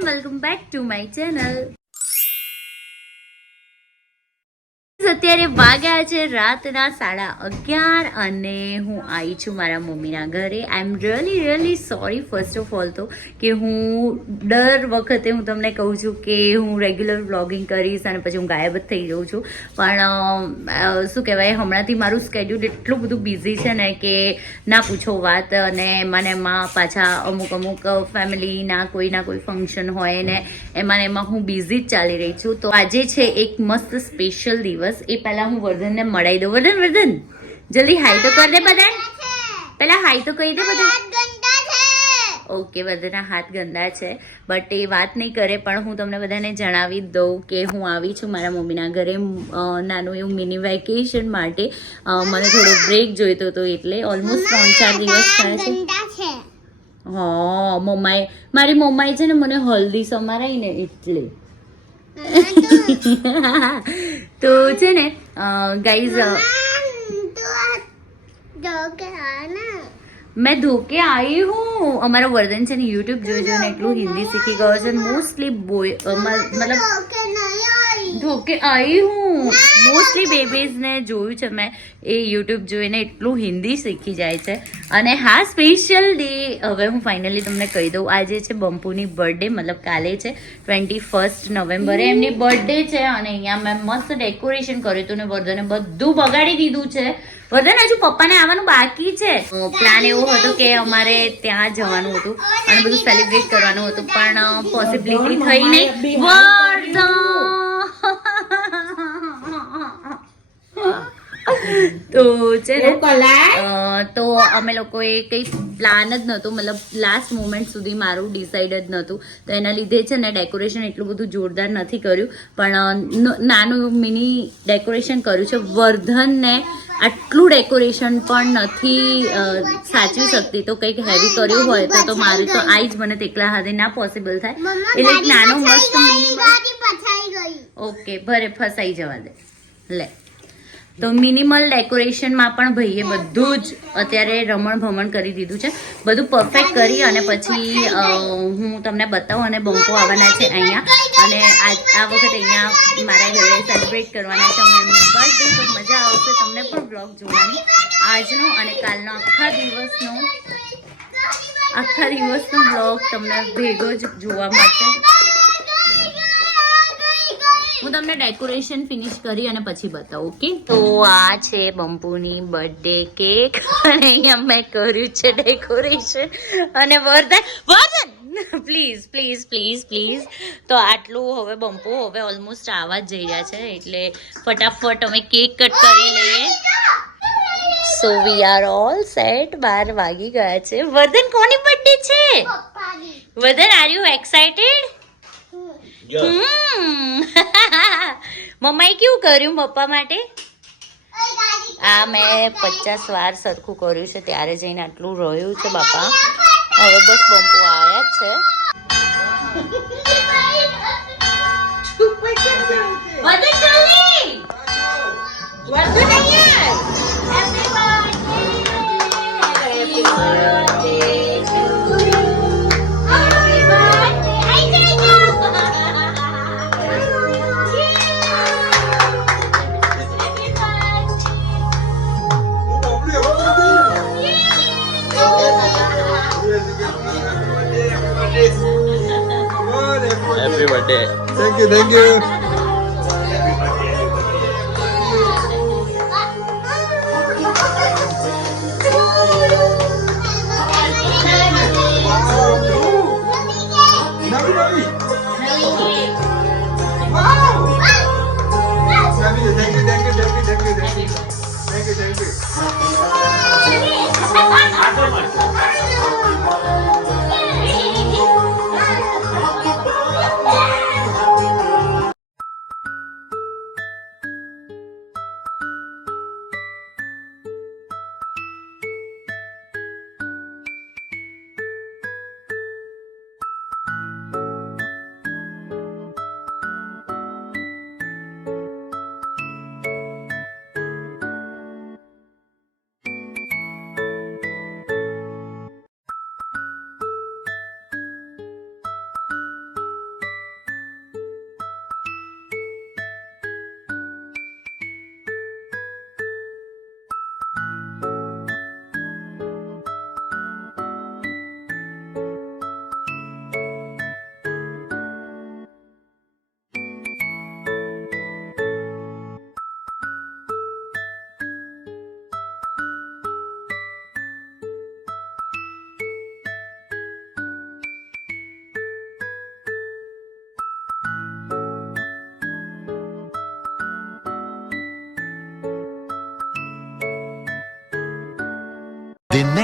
and welcome back to my channel. અત્યારે વાગ્યા છે રાતના 11:30 અને હું આવી છું મારા મમ્મીના ઘરે. I am really sorry first of all તો કે હું દર વખતે હું તમને કહું છું કે હું રેગ્યુલર વ્લોગિંગ કરીશ અને પછી હું ગાયબ જ થઈ જાઉં છું, પણ શું કહેવાય, હમણાંથી મારું સ્કેડ્યુલ એટલું બધું બિઝી છે ને કે ના પૂછો વાત. અને એમાં પાછા અમુક ફેમિલીના કોઈ ફંક્શન હોય ને એમાં હું બિઝી જ ચાલી રહી છું. તો આજે છે એક મસ્ત સ્પેશિયલ દિવસ. એ પહેલા હું વર્ધનને મળાવી દઉં. વર્ધન જલ્દી હાઈ તો કરી દે બધા. પહેલા હાઈ તો કહી દે બધા. ઓકે, બધાના હાથ ગંદા છે બટ એ વાત નહીં કરે, પણ હું તમને બધાને જણાવી દઉં કે હું આવી છું મારા મમ્મીના ઘરે નાનું એવું મિની વેકેશન માટે. મને થોડો બ્રેક જોઈતો હતો એટલે ઓલમોસ્ટ 3-4 દિવસ થાય છે. હા, મારી મમ્માએ છે ને મને હલ્દી સમારાઈ ને એટલે તો છે ને ગાઈઝ मैं धोके आई हूँ. हमारा वर्धन છે ને યુટ્યુબ જોઈને એટલું હિન્દી શીખી ગયો છે. મોસ્ટલી મતલબ ધોકે आई हूँ. મોસ્ટલી બેબીઝને જોયું છે મેં, એ યુટ્યુબ જોઈને એટલું હિન્દી શીખી જાય છે. અને હા, સ્પેશિયલ ડે હવે હું ફાઇનલી તમને કહી દઉં. આજે છે બંપુની બર્થડે, મતલબ કાલે છે 21 નવેમ્બરે એમની બર્થડે છે. અને અહીંયા મેં મસ્ત ડેકોરેશન કર્યું હતું ને વર્ધને બધું બગાડી દીધું છે. વર્ધન, હજુ પપ્પાને આવવાનું બાકી છે. પ્લાન એવો હતો કે અમારે ત્યાં જવાનું હતું અને બધું સેલિબ્રેટ કરવાનું હતું, પણ પોસિબિલિટી થઈ નહીં. તો છે ને તો અમે લોકોએ કંઈ પ્લાન જ નહોતું, મતલબ લાસ્ટ મોમેન્ટ સુધી મારું ડિસાઈડ જ નહોતું. તો એના લીધે છે ને ડેકોરેશન એટલું બધું જોરદાર નથી કર્યું, પણ નાનું મિની ડેકોરેશન કર્યું છે. વર્ધનને આટલું ડેકોરેશન પણ નથી સાચવી શકતી, તો કંઈક હેવી કર્યું હોય તો મારું તો આઈ જ મને એકલા હાથે ના પોસિબલ થાય. એટલે એક નાનો મસ્ત ઓકે ભરે ફસાઈ જવા દે લે. તો મિનિમલ ડેકોરેશનમાં પણ ભાઈએ બધું જ અત્યારે રમણ ભમણ કરી દીધું છે, બધું પરફેક્ટ કરી. અને પછી હું તમને બતાવું. અને બંકો આવવાના છે અહીંયા, અને આ વખતે અહીંયા મારા ઘરે સેલિબ્રેટ કરવાના છે એમની બર્થડે. તો મજા આવશે તમને પણ બ્લોગ જોવાની, આજનો અને કાલનો આખા દિવસનો બ્લોગ તમને ભેગો જ જોવા મળશે. હું તમને ડેકોરેશન ફિનિશ કરી અને પછી બતાવું. ઓકે, તો આ છે બંપુની બર્થડે કેક અને અહીંયા મેં કર્યું છે ડેકોરેશન. અને વર્ધન પ્લીઝ તો આટલું. હવે બંપુ હવે ઓલમોસ્ટ આવવા જ જઈ રહ્યા છે, એટલે ફટાફટ અમે કેક કટ કરી લઈએ. સો વી આર ઓલ સેટ. 12 વાગી ગયા છે. વર્ધન, કોની બર્થડે છે? વર્ધન, આર યુ એક્સાઇટેડ? મમ્માએ કેવું કર્યું પપ્પા માટે? આ મેં 50 વાર સરખું કર્યું છે, ત્યારે જઈને આટલું રહ્યું છે બાપા. હવે બસ બંપુ આવ્યા જ છે. Happy birthday. Thank you.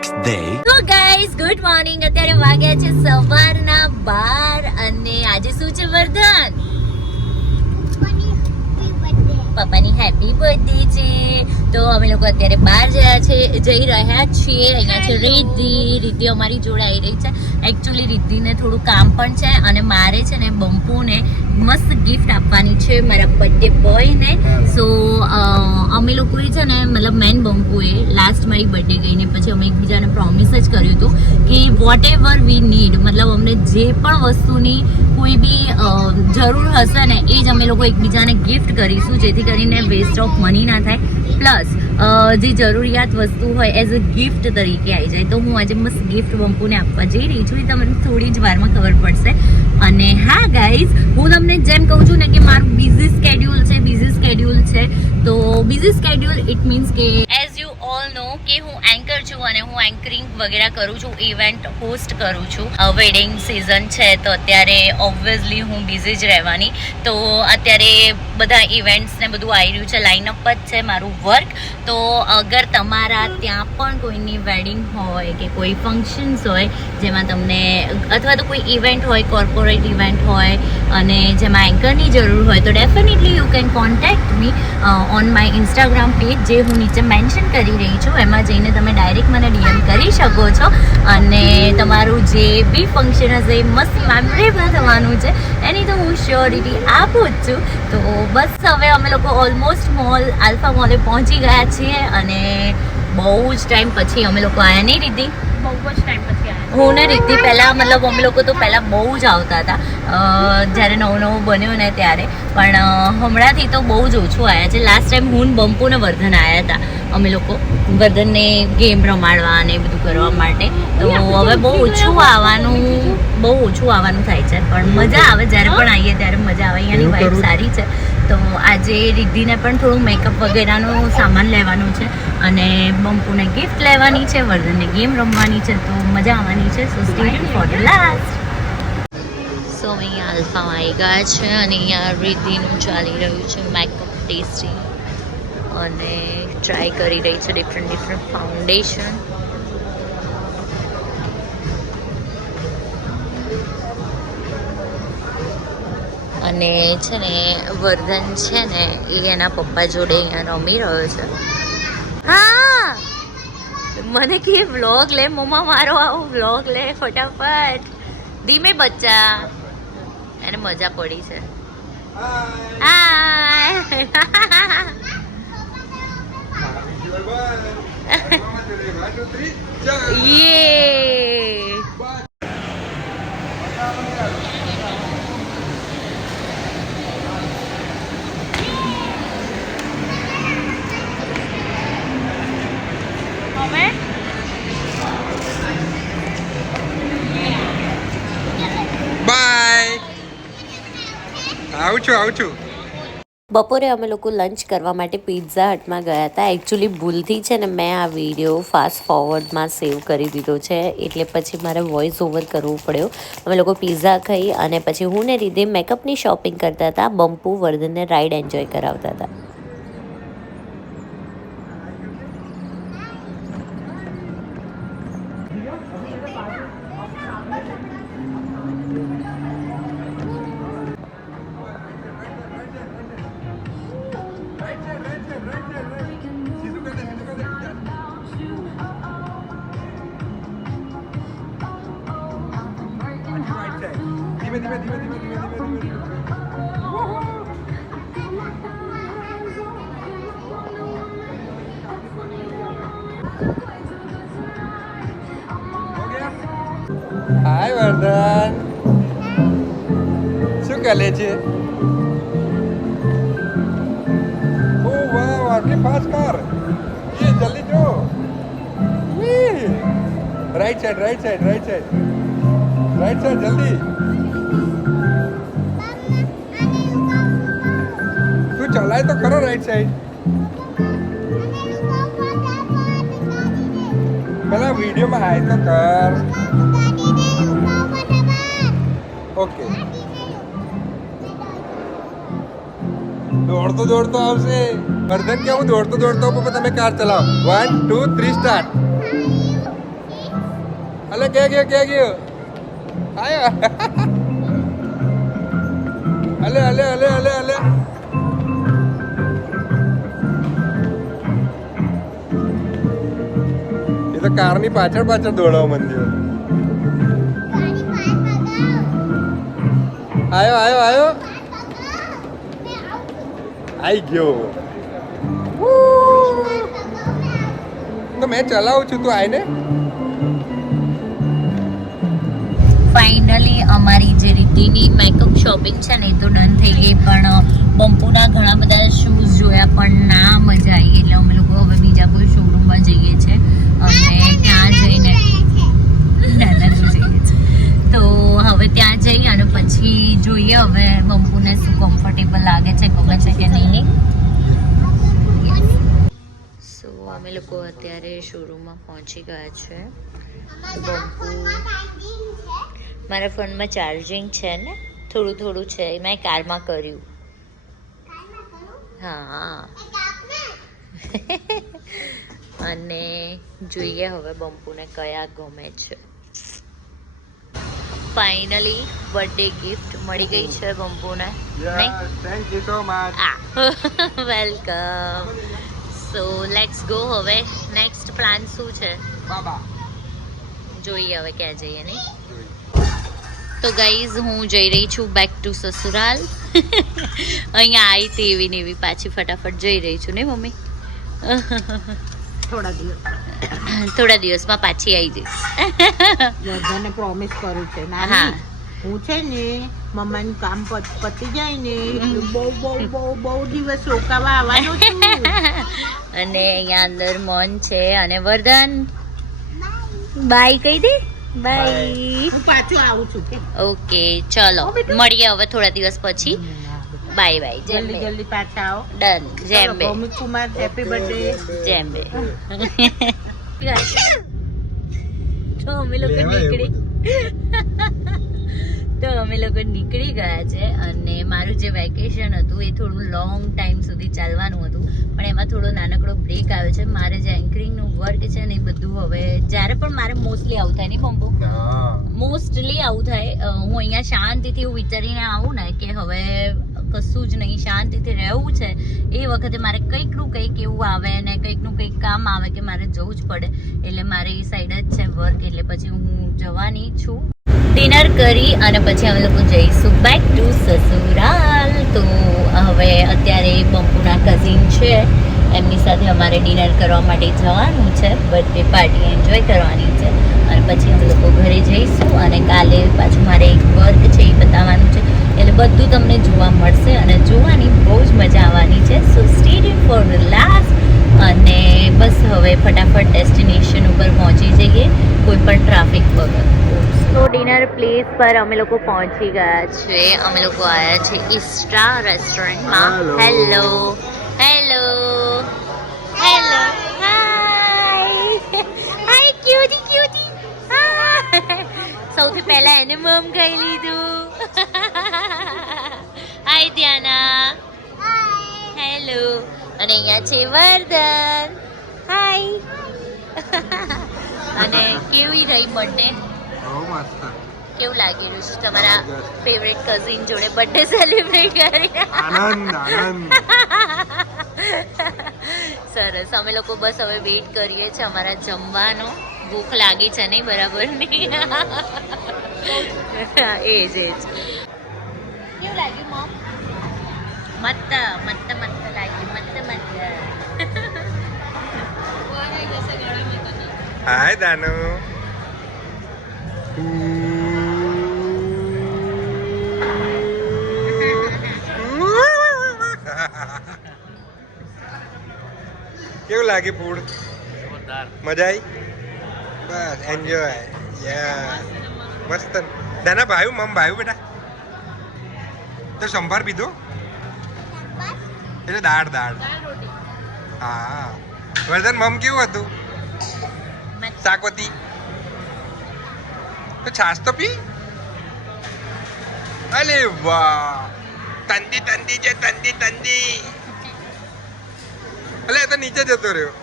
next day. તો ગાઈઝ ગુડ મોર્નિંગ. અત્યારે વાગ્યા છે સવારના 12 અને આજે શું છે વર્ધન? પપ્પાની હેપી બર્થડે છે. તો અમે લોકો અત્યારે બહાર જઈ રહ્યા છીએ. અહીંયા છે રિદ્ધિ અમારી જોડે આવી રહી છે. એકચ્યુઅલી રિદ્ધિને થોડું કામ પણ છે અને મારે છે ને બંપુને મસ્ત ગિફ્ટ આપવાની છે મારા બર્થડે બોયને. સો અમે લોકોએ છે ને મતલબ મેન બંપુએ લાસ્ટ મારી બર્થડે ગઈને પછી અમે એકબીજાને પ્રોમિસ જ કર્યું હતું કે વોટ એવર વી નીડ, મતલબ અમને જે પણ વસ્તુની કોઈ બી જરૂર હશે ને એ જ અમે લોકો એકબીજાને ગિફ્ટ કરીશું, જેથી કરીને વેસ્ટ ઓફ મની ના થાય. પ્લસ જે જરૂરિયાત વસ્તુ હોય એઝ અ ગિફ્ટ તરીકે આવી જાય. તો હું આજે મસ્ત ગિફ્ટ બંપુને આપવા જઈ રહી છું. એ તમને થોડી જ વારમાં ખબર પડશે. અને હા ગાઈઝ, હું તમને જેમ કહું છું ને કે મારું બિઝી સ્કેડ્યુલ છે. તો બિઝી સ્કેડ્યુલ ઇટ મીન્સ કે એઝ યુ ઓલ નો કે હું એન્કર છું અને હું એન્કરિંગ વગેરે કરું છું, ઇવેન્ટ હોસ્ટ કરું છું. વેડિંગ સિઝન છે તો અત્યારે ઓબ્વિયસલી હું બિઝી જ રહેવાની. તો અત્યારે બધા ઇવેન્ટ્સ ને બધું આવી રહ્યું છે, લાઇનઅપ જ છે મારું વર્ક. તો અગર તમારા ત્યાં પણ કોઈની વેડિંગ હોય કે કોઈ ફંક્શન્સ હોય જેમાં તમને અથવા તો કોઈ ઇવેન્ટ હોય, કોર્પોરેટ ઇવેન્ટ હોય અને જેમાં એન્કરની જરૂર હોય તો definitely you can contact me on my Instagram page, જે હું નીચે મેન્શન કરી રહી છું. એમાં જઈને તમે ડાયરેક્ટ મને ડીએમ કરી શકો છો અને તમારું જે બી ફંક્શન હશે એ મસ્ત મેમરેબલ થવાનું છે એની તો હું શ્યોરિટી આપું જ છું. તો બસ હવે અમે લોકો ઓલમોસ્ટ આલ્ફા મોલે પહોંચી ગયા છીએ અને બહુ જ ટાઈમ પછી અમે લોકો આવ્યા. નહીં રીતિ? બહુ જ ટાઈમ પછી આવ્યા. હું ને રીતિ પહેલાં મતલબ અમે લોકો તો પહેલાં બહુ જ આવતા હતા જ્યારે નવું બન્યું ને ત્યારે, પણ હમણાંથી તો બહુ જ ઓછું આવ્યા છે. લાસ્ટ ટાઈમ હું બંપુ ને વર્ધન આવ્યા હતા અમે લોકો, વર્ધનને ગેમ રમાડવા અને એ બધું કરવા માટે. તો હવે બહુ ઓછું આવવાનું થાય છે, પણ મજા આવે જ્યારે પણ આવીએ ત્યારે મજા આવે. અહીંયાની વાઇબ સારી છે. તો આજે રિદ્ધિને પણ થોડું મેકઅપ વગેરેનું સામાન લેવાનું છે અને બંપુને ગિફ્ટ લેવાની છે, વર્ધનને ગેમ રમવાની છે. તો મજા આવવાની છે. So stay tune for the last. So અહીંયા આલ્ફામાં આવી ગયા છે અને અહીંયા રિદ્ધિનું ચાલી રહ્યું છે મેકઅપ ટેસ્ટિંગ અને ટ્રાય કરી રહી છે ડિફરન્ટ ફાઉન્ડેશન. અને છે ને વર્ધન છે ને એ એના પપ્પા જોડે અહીંયા રમી રહ્યો છે. હા, મને કે વ્લોગ લે મમ્મા, મારો આવું વ્લોગ લે ફટાફટ. ધીમે બચ્ચા, એને મજા પડી છે. હાય. યે. બાય. આવું છું. બપોરે અમે લોકો લંચ કરવા માટે પિઝા હટમાં ગયા હતા. એકચ્યુઅલી ભૂલથી છે ને મેં આ વિડીયો ફાસ્ટ ફોરવર્ડમાં સેવ કરી દીધો છે, એટલે પછી મારે વોઇસ ઓવર કરવું પડ્યો. અમે લોકો પિઝા ખાઈ અને પછી હું ને રીધે મેકઅપની શોપિંગ કરતા હતા. બંપુ વર્ધનને રાઈડ એન્જોય કરાવતા હતા. હાય વર્ધન, શું કરે છે? ઓ વાવ, આટલી ફાસ્ટ કાર. એ જલ્દી જો. રાઈટ સાઈડ જલ્દી. તું ચલાય તો ખરો રાઈટ સાઈડ. પેલા વિડીયોમાં હાય તો કર. ઓકે. દોડતો આવશે. વર્ધન કે હું દોડતો પપ્પા તમે કાર ચલાવો. 1 2 3 સ્ટાર્ટ. અલે ક્યાં ગયો આયો અલે એ તો કારની પાછળ દોડાવ મંદિર આયો આઈ ગયો તો મેં ચલાવું છું તું આઈને ફાઇનલી અમારી જે રીતિની મેકઅપ શોપિંગ છે ને એ તો ડન થઈ ગઈ, પણ બંપુના ઘણા બધા શૂઝ જોયા પણ ના મજા આવી, એટલે અમે લોકો હવે બીજા કોઈ શોરૂમમાં જઈએ છીએ અને ત્યાં જઈને નાના તો જઈએ છીએ, તો હવે ત્યાં જઈએ અને પછી જોઈએ હવે બંપુને શું કમ્ફર્ટેબલ લાગે છે, ગમે છે કે નહીં. સો અમે લોકો અત્યારે શોરૂમમાં પહોંચી ગયા છે. બંપુ મારા ફોનમાં ચાર્જિંગ છે ને થોડું છે, મેં કારમાં કર્યું. હા અને જોઈએ હવે બંપુને કયા ગમે છે. ફાઇનલી બર્થડે ગિફ્ટ મળી ગઈ છે બંપુને. Thank you so much. Welcome. So let's go. હવે નેક્સ્ટ પ્લાન શું છે બાબા જોઈએ હવે ક્યાં જઈએ નહીં. તો ગાઈઝ હું જઈ રહી છું બેક ટુ સસુરાલ. અહીંયા આવી હતી એવી ને એવી પાછી ફટાફટ જઈ રહી છું ને મમ્મી. થોડા દિવસમાં પાછી આવી જઈશ. બધાને પ્રોમિસ કરું છે હા. નાની હું છે ને મમ્માનું કામ પતી જાય ને એટલે બહુ દિવસ રોકાવા આવવાનો છું. અને અહીંયા અંદર મોન છે અને વર્ધન બાય કહી દે. બાય. હું પાછું આવું છું કે ઓકે ચલો મળીએ હવે થોડા દિવસ પછી. Bye bye. જલ્દી પાછા આવો. ડન. જેમ બે. ભૌમિક કુમાર હેપી બર્થડે. જેમ બે. તો અમે લોકો નીકળી ગયા છે અને મારું જે વેકેશન હતું એ થોડું લોંગ ટાઈમ સુધી ચાલવાનું હતું, પણ એમાં થોડો નાનકડો બ્રેક આવ્યો છે. મારે જે એન્કરિંગનું વર્ક છે ને એ બધું હવે જ્યારે પણ મારે મોસ્ટલી આવું થાય નહીં બંબુ, મોસ્ટલી આવું થાય. હું અહીંયા શાંતિથી એવું વિચારીને આવું ને કે હવે કશું જ નહીં, શાંતિથી રહેવું છે, એ વખતે મારે કંઈકનું કંઈક એવું આવે ને કંઈકનું કંઈક કામ આવે કે મારે જવું જ પડે. એટલે મારે એ સાઈડ જ છે વર્ક, એટલે પછી હું જવાની છું. ડિનર કરી અને પછી અમે લોકો જઈશું બેક ટુ સસુરાલ. તો હવે અત્યારે બંપુના કઝિન છે એમની સાથે અમારે ડિનર કરવા માટે જવાનું છે, બર્થડે પાર્ટી એન્જોય કરવાની છે અને પછી અમે લોકો ઘરે જઈશું અને કાલે પાછું મારે એક વર્ક છે એ બતાવવાનું છે, એટલે બધું તમને જોવા મળશે અને જોવાની બહુ જ મજા આવવાની છે. So stay tuned four the last. અને બસ હવે ફટાફટ ડેસ્ટિનેશન ઉપર પહોંચી જઈએ કોઈ પણ ટ્રાફિક વગર. તો ડિનર પ્લેસ પર અમે લોકો પહોંચી ગયા છે. અમે લોકો આવ્યા છે ઇસ્ટ્રા રેસ્ટોરન્ટમાં. હેલો હેલો હેલો હાય હાય ક્યુટી ક્યુટી. સૌથી પહેલા એને મમ ખાઈ લીધું. હાય ધ્યાના. હેલો. અને અહીંયા છે વર્ધન. હાય. અને કેવી રહી બર્થડે? બહુ મસ્ત. કેવું લાગી રહ્યું છે તમારા ફેવરેટ કઝિન જોડે બર્થડે સેલિબ્રેટ કરી? આનંદ. સરસ. અમે લોકો બસ હવે વેઇટ કરીએ છીએ અમારા જમવાનો. ભૂખ લાગી છે નહીં બરાબર નહીં? એ જ કેવું લાગ્યું મોમ? મસ્ત મસ્ત મસ્ત લાગ્યું. મસ્ત હાય દાનુ. કેવું લાગે ફૂડ? મજા આવી? બસ એન્જોય. યસ મસ્ત. દાના ભાઈ મમ ભાઈ બેટા તો સંભાર પીધો એટલે દાળ હા. વર્ધન મમ કેવું હતું? શાકવતી તો છાશ તો પી. અલે વાહ તંદી છે તંદી. અલે એ તો નીચે જતો રહ્યો.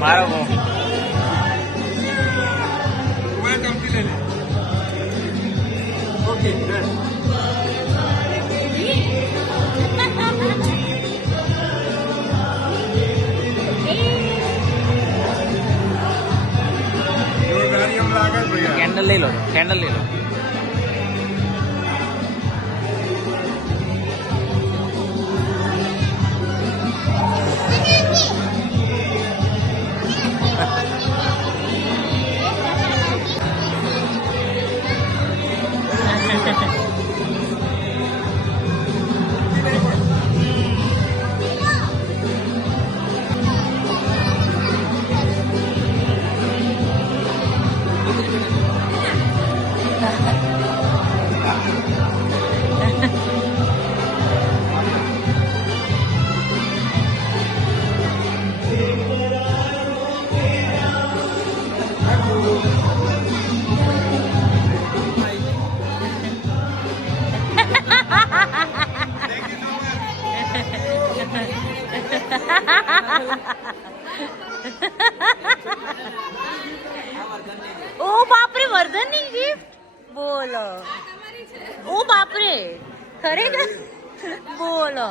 મારો બહુ मैं टम्पी ले ले ओके डन तो गाड़ी हम लागा भैया કેન્ડલ લઈ લો કેન્ડલ લઈ લો ઓ બાપરે વર્ધનની ગિફ્ટ બોલો ઓ બાપરે ખરેખર બોલો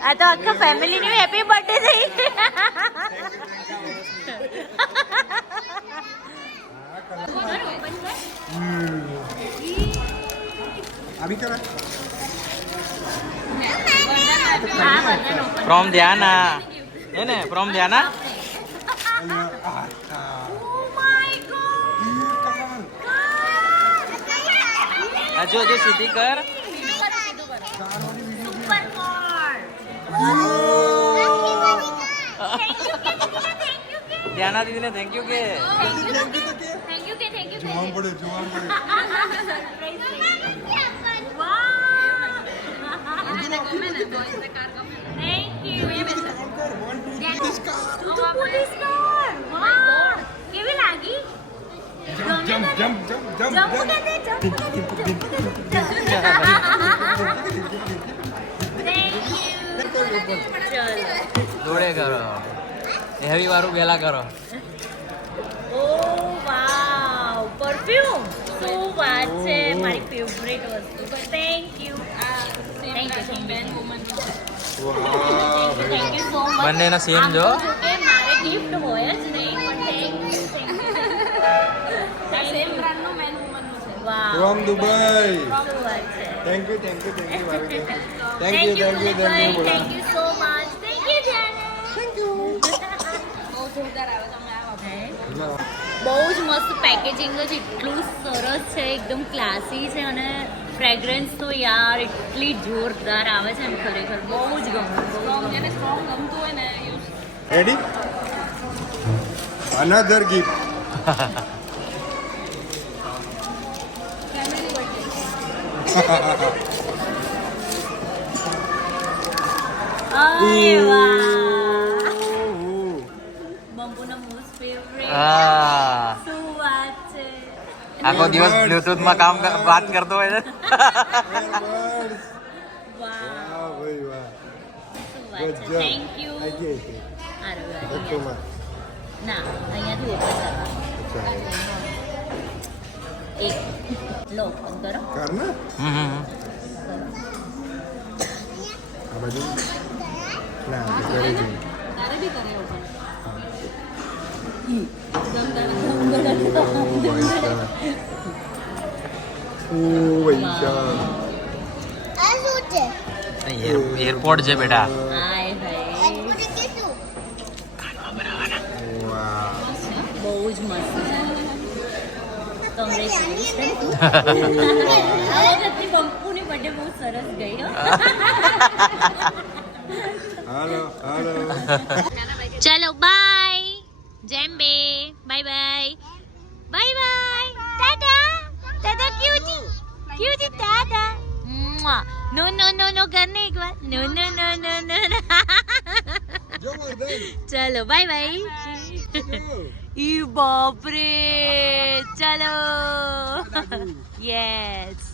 આ તો આખા ફેમિલીની હેપી બર્થડે થઈ अभी क्या ફ્રોમ ધ્યાના હે ને ફ્રોમ ધ્યાના હજુ હજુ સીધી કર ધ્યાના દીદીને થેન્ક યુ કે जुआन पड़े કેવી લાગી जंप जंप जंप जंप જોડે કરો હેવી વાળું પહેલા કરો ઓ વાવ પરફ્યુમ શું વાત છે મારી ફેવરેટ વસ્તુ thank you thank you so much બંનેનો સેમ જો કે મારે ગિફ્ટ હોય જ નહીં પણ સેમ બ્રાન્ડનું મેન વુમનનું છે વાવ फ्रॉम दुबई શું વાત છે thank you thank you so much thank you જાના થેન્ક યુ બહુ જોરદાર આવે તમે આવો બહુ જ મસ્ત પેકેજિંગ જ એટલું સરસ છે એકદમ ક્લાસી છે અને ફ્રેગ્રન્સ તો યાર એટલી જોરદાર આવે છે ને ખરેખર બહુ જ ગમે જેને સ્ટ્રોંગ ગમતું હોય ને યુઝ रेडी अनदर गिफ्ट અરે વાહ બંબુનો મોસ્ટ ફેવરેટ હા શું વાત છે આખો દિવસ બ્લૂટૂથ માં વાત કરતો હોય છે વાહ भाई वाह શું વાત છે થેન્ક યુ ના અહીંયાથી ઓપન કરવા એક લો ઓપન કરો करना आ बाजू ना करे जी તારે બી કરે ઓપન ओ भाई साहब એરપોર્ટ છે બેટા હાય ભાઈ वाह બહુ જ મસ્ત છે કોંગ્રેચ્યુલેશન આ વખતની બંપુની બર્થડે બહુ સરસ ગઈ હો हेलो हेलो ચલો બાય જેમ્બે bye bye bye bye tata tata cutie cutie tata no no no no કરને એક બાર નો નો નો નો નો ચલો બાય બાય ઈ બાપ રે ચલો યસ